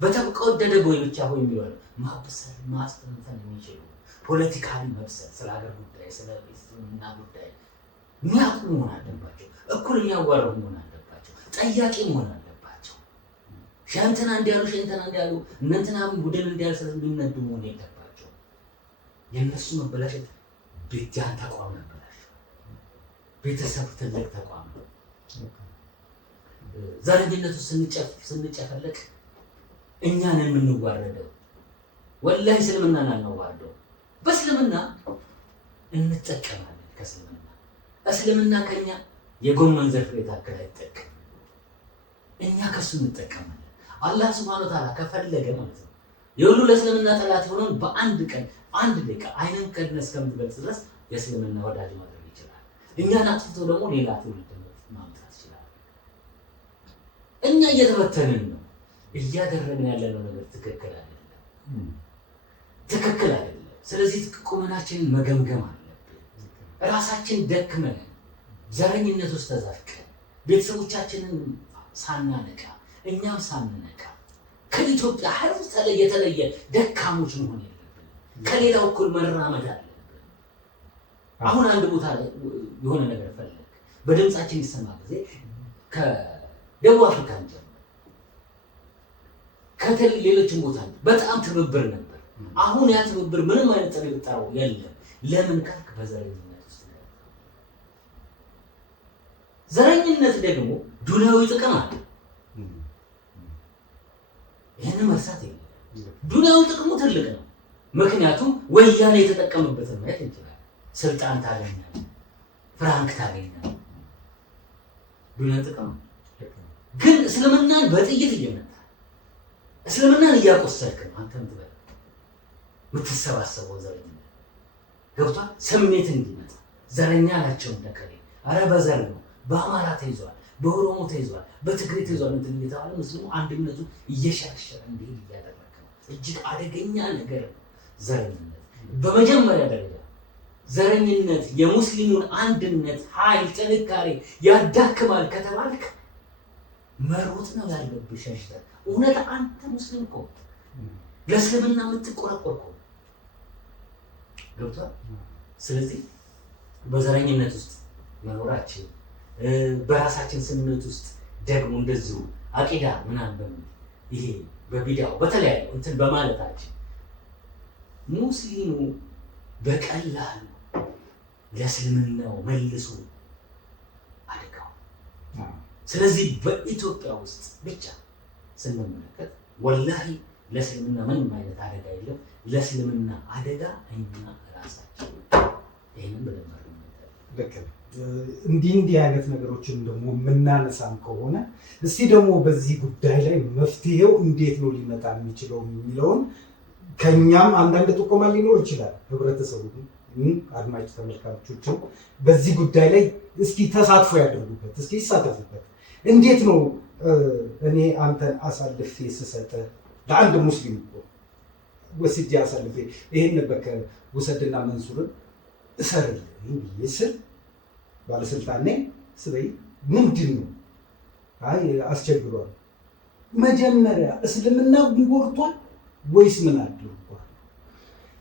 በተቀደደ ቦይ ብቻ ሆይ የሚሆን ማብሰል ማስተንተን የሚችሉ ፖለቲካሊ መብሰል፣ ስለ ሀገር ጉዳይ፣ ስለ እስልምና ጉዳይ የሚያውቁ መሆን አለባቸው። እኩል የሚያዋረው መሆን አለባቸው። ጠያቂ መሆን አለባቸው። ሸንተና እንዲያሉ እነንተናም ቡድን እንዲያሉ ስለሚነዱ መሆን የለባቸው። የእነሱ መበላሸት ቤጃን ተቋም ነበላቸው። ቤተሰብ ትልቅ ተቋም ነው። ዘረኝነቱ ስንጨፈለቅ እኛን የምንዋረደው ወላሂ እስልምናን አናዋርደው። በእስልምና እንጠቀማለን። እስልምና ከኛ የጎመን ዘር ፍሬ ታክል አይጠቀም። እኛ ከሱ እንጠቀማለን። አላህ ሱብሓነሁ ወተዓላ ከፈለገ ማለት ነው የሁሉ ለእስልምና ጠላት የሆነውን በአንድ ቀን አንድ ደቂቃ አይንን ከድነህ እስከምትገልጽ ድረስ የእስልምና ወዳጅ ማድረግ ይችላል። እኛን አጥፍቶ ደግሞ ሌላ ትውልድ ማምጣት ይችላል። እኛ እየተበተንን ነው። እያደረግን ያለነው ነገር ትክክል አይደለም። ስለዚህ ቁመናችንን መገምገም አለብን። ራሳችን ደክመን ዘረኝነት ውስጥ ተዘፍቀን ቤተሰቦቻችንን ሳናነቃ እኛም ሳንነቃ ከኢትዮጵያ ሕዝብ የተለየ ደካሞች መሆን የለብንም። ከሌላው እኩል መራመድ አለብን። አሁን አንድ ቦታ ላይ የሆነ ነገር ፈለግ በድምፃችን ይሰማ ጊዜ ከደቡብ አፍሪካ ጀምሮ ከሌሎችም ቦታ በጣም ትብብር ነበር። አሁን ያ ትብብር ምንም አይነት ጥሪ ብጠራው የለም። ለምን ካልክ በዘረኝነት ውስጥ ነው። ዘረኝነት ደግሞ ዱንያዊ ጥቅም አለ። ይህን መርሳት የለም። ዱንያዊ ጥቅሙ ትልቅ ነው። ምክንያቱም ወያኔ የተጠቀምበትን ማየት እንችላለን። ስልጣን ታገኛለህ፣ ፍራንክ ታገኛለህ። ዱንያዊ ጥቅም ግን እስልምናን በጥይት እየመታ እስልምናን እያቆሰልክ ነው አንተም ትበል የምትሰባሰበው ዘረኝነት ገብቷል። ስሜት እንዲመጣ ዘረኛ ናቸው እንደከሌ፣ አረ በዘር ነው፣ በአማራ ተይዟል፣ በኦሮሞ ተይዟል፣ በትግሬ ተይዟል እንትን እየተባለ ሙስሊሙ አንድነቱ እየሸረሸረ እንዲሄድ እያደረገ ነው። እጅግ አደገኛ ነገር ነው ዘረኝነት። በመጀመሪያ ደረጃ ዘረኝነት የሙስሊሙን አንድነት ኃይል ጥንካሬ ያዳክማል ከተባልክ መሮጥ ነው ያለብህ ሸሽተህ። እውነት አንተ ሙስሊም እኮ ለእስልምና የምትቆረቆር እኮ ገብቷል። ስለዚህ በዘረኝነት ውስጥ መኖራችን በራሳችን ስምምነት ውስጥ ደግሞ እንደዚሁ አቂዳ ምናምን በሚል ይሄ በቢዳው በተለያዩ እንትን በማለታችን ሙስሊሙ በቀላሉ ለእስልምናው መልሶ አደጋው። ስለዚህ በኢትዮጵያ ውስጥ ብቻ ስንመለከት ወላሂ ለእስልምና ምንም አይነት አደጋ የለም። ለእስልምና አደጋ እኛ ራሳችን ይህንን በደንብ እንዲህ አይነት ነገሮችን ደግሞ የምናነሳም ከሆነ እስቲ ደግሞ በዚህ ጉዳይ ላይ መፍትሄው እንዴት ነው ሊመጣ የሚችለው የሚለውን ከኛም አንዳንድ ጥቆማ ሊኖር ይችላል። ህብረተሰቡ አድማጭ ተመልካቾችም በዚህ ጉዳይ ላይ እስኪ ተሳትፎ ያደርጉበት፣ እስኪ ይሳተፉበት። እንዴት ነው እኔ አንተን አሳልፌ ስሰጥ ለአንድ ሙስሊም እኮ ወስጄ አሳልፌ ይሄን በቃ ውሰድና መንሱርን እሰርልኝ ብዬ ስል ባለስልጣን ነኝ ስለይ ምንድን ነው አይ አስቸግሯል። መጀመሪያ እስልምና ቢጎድቷል ወይስ ምን አድርጓል?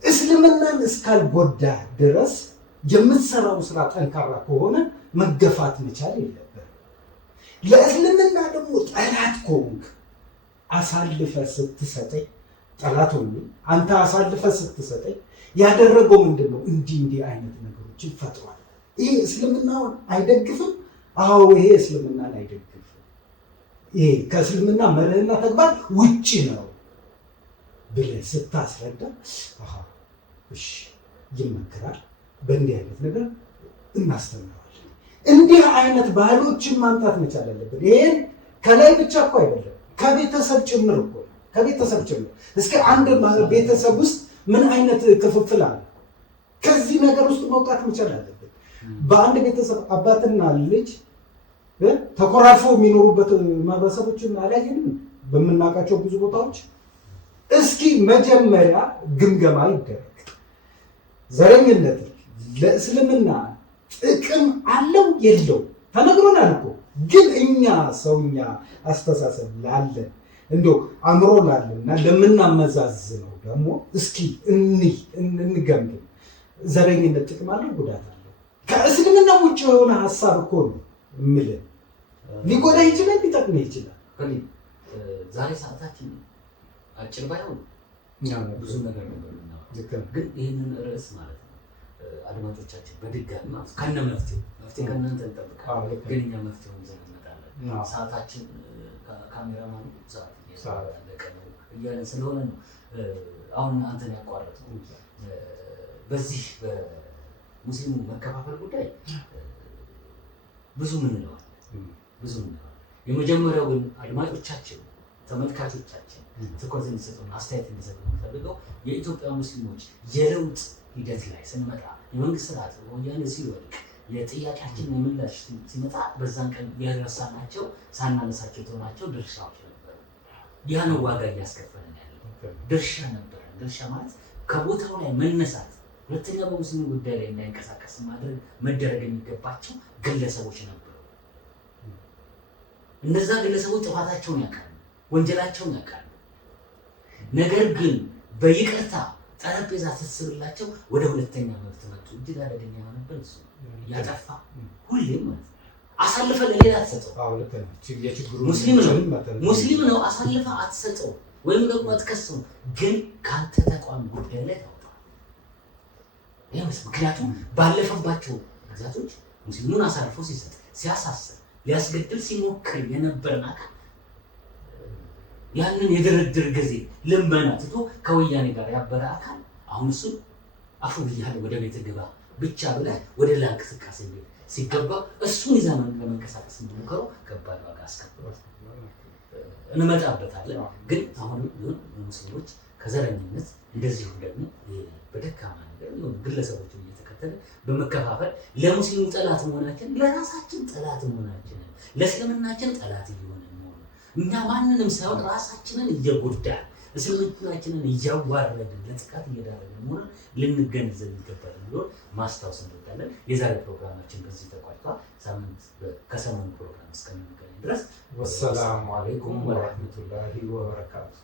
እስልምናን እስካልጎዳ ድረስ የምትሰራው ስራ ጠንካራ ከሆነ መገፋት መቻል የለብህም። ለእስልምና ደግሞ ጠላት ከሆንክ አሳልፈ ስትሰጠኝ ጠላት ሆኜ አንተ አሳልፈ ስትሰጠኝ ያደረገው ምንድን ነው? እንዲህ አይነት ነገሮችን ፈጥሯል። ይሄ እስልምናውን አይደግፍም። አዎ ይሄ እስልምናን አይደግፍም። ይሄ ከእስልምና መርህና ተግባር ውጪ ነው ብለህ ስታስረዳ እሺ ይመክራል። በእንዲህ አይነት ነገር እናስተምረዋለን። እንዲህ አይነት ባህሎችን ማምጣት መቻል አለብን። ይሄን ከላይ ብቻ እኮ አይደለም ከቤተሰብ ጭምር እኮ ከቤተሰብ ጭምር እስከ አንድ ቤተሰብ ውስጥ ምን አይነት ክፍፍል አለ? ከዚህ ነገር ውስጥ መውጣት መቻል አለብን። በአንድ ቤተሰብ አባትና ልጅ ተኮራርፈው የሚኖሩበት ማህበረሰቦችን አላየንም? በምናውቃቸው ብዙ ቦታዎች። እስኪ መጀመሪያ ግምገማ ይደረግ። ዘረኝነት ለእስልምና ጥቅም አለው የለው ተነግሮናል እኮ። ግን እኛ ሰውኛ አስተሳሰብ ላለን እንደው አእምሮ ላለና ለምናመዛዝነው ደግሞ እስኪ እንገምግም። ዘረኝነት ጥቅም አለው ጉዳት አለው? ከእስልምና ውጭ የሆነ ሀሳብ እኮ ነው የምልህ። ሊጎዳ ይችላል፣ ሊጠቅም ይችላል። ዛሬ ሰዓታችን አጭር ባይሆን ብዙ ነገር ነበር። ግን ይህንን ርዕስ ማለት ነው አድማጮቻችን በድጋሚ ከነ መፍትሄ ከእናንተ እንጠብቃለን። ግን እኛ መፍትሄውን ይዘን እንመጣለን። ሰዓታችን ካሜራማኑ ሰዓት ያለቀ ነው እያለን ስለሆነ ነው አሁን አንተን ያቋረጥነው። በዚህ በሙስሊሙ መከፋፈል ጉዳይ ብዙ ምን እንለዋለን። የመጀመሪያው ግን አድማጮቻችን ተመልካቾቻችን ትኩረት እንዲሰጡን አስተያየት እንዲሰጡ የምፈልገው የኢትዮጵያ ሙስሊሞች የለውጥ ሂደት ላይ ስንመጣ የመንግስት ስርዓት ወያኔ ሲወድቅ የጥያቄያችን ምላሽ ሲመጣ በዛን ቀን ያነሳናቸው ሳናነሳቸው የተሆናቸው ድርሻዎች ነበሩ። ያን ዋጋ እያስከፈለን ያለው ድርሻ ነበረ። ድርሻ ማለት ከቦታው ላይ መነሳት፣ ሁለተኛ በሙስሊሙ ጉዳይ ላይ እንዳይንቀሳቀስ መደረግ የሚገባቸው ግለሰቦች ነበሩ። እነዛ ግለሰቦች ጥፋታቸውን ያውቃሉ፣ ወንጀላቸውን ያውቃሉ። ነገር ግን በይቅርታ ጠረጴዛ ስትስብላቸው ወደ ሁለተኛ መብት መጡ። እጅግ አደገኛ የሆነብን እሱ ያጠፋ ሁሌም ማለት አሳልፈ ለሌላ አትሰጠው። ሙስሊም ነው አሳልፈ አትሰጠው ወይም ደግሞ አትከሰው፣ ግን ካንተ ተቋም ጉዳይ ላይ ታውጣ። ምክንያቱም ባለፈባቸው ግዛቶች ሙስሊሙን አሳልፎ ሲሰጥ ሲያሳስር ሊያስገድል ሲሞክር የነበረን አካል ያንን የድርድር ጊዜ ልመና ትቶ ከወያኔ ጋር ያበረ አካል አሁን እሱ አፉ ብያለሁ ወደ ቤት ግባ ብቻ ብለህ ወደ ሌላ እንቅስቃሴ ሲገባ እሱን ይዛ ለመንቀሳቀስ እንደሞከረው ከባድ ዋጋ አስከፍሏል። እንመጣበታለን። ግን አሁንም ቢሆን ሙስሊሞች ከዘረኝነት እንደዚሁ ደግሞ በደካማ ነገር ግለሰቦችን እየተከተለ በመከፋፈል ለሙስሊሙ ጠላት መሆናችን ለራሳችን ጠላት መሆናችንን ለእስልምናችን ጠላት እየሆነ ነው። እኛ ማንንም ሳይሆን ራሳችንን እየጎዳን እስልምናችንን እያዋረድን ለጥቃት እየዳረግን መሆኑን ልንገነዘብ ይገባል ብሎ ማስታወስ እንወዳለን። የዛሬ ፕሮግራማችን በዚህ ተቋጭቷል። ሳምንት ከሰሞኑ ፕሮግራም እስከምንገናኝ ድረስ ወሰላሙ አለይኩም ወረህመቱላሂ ወበረካቱ።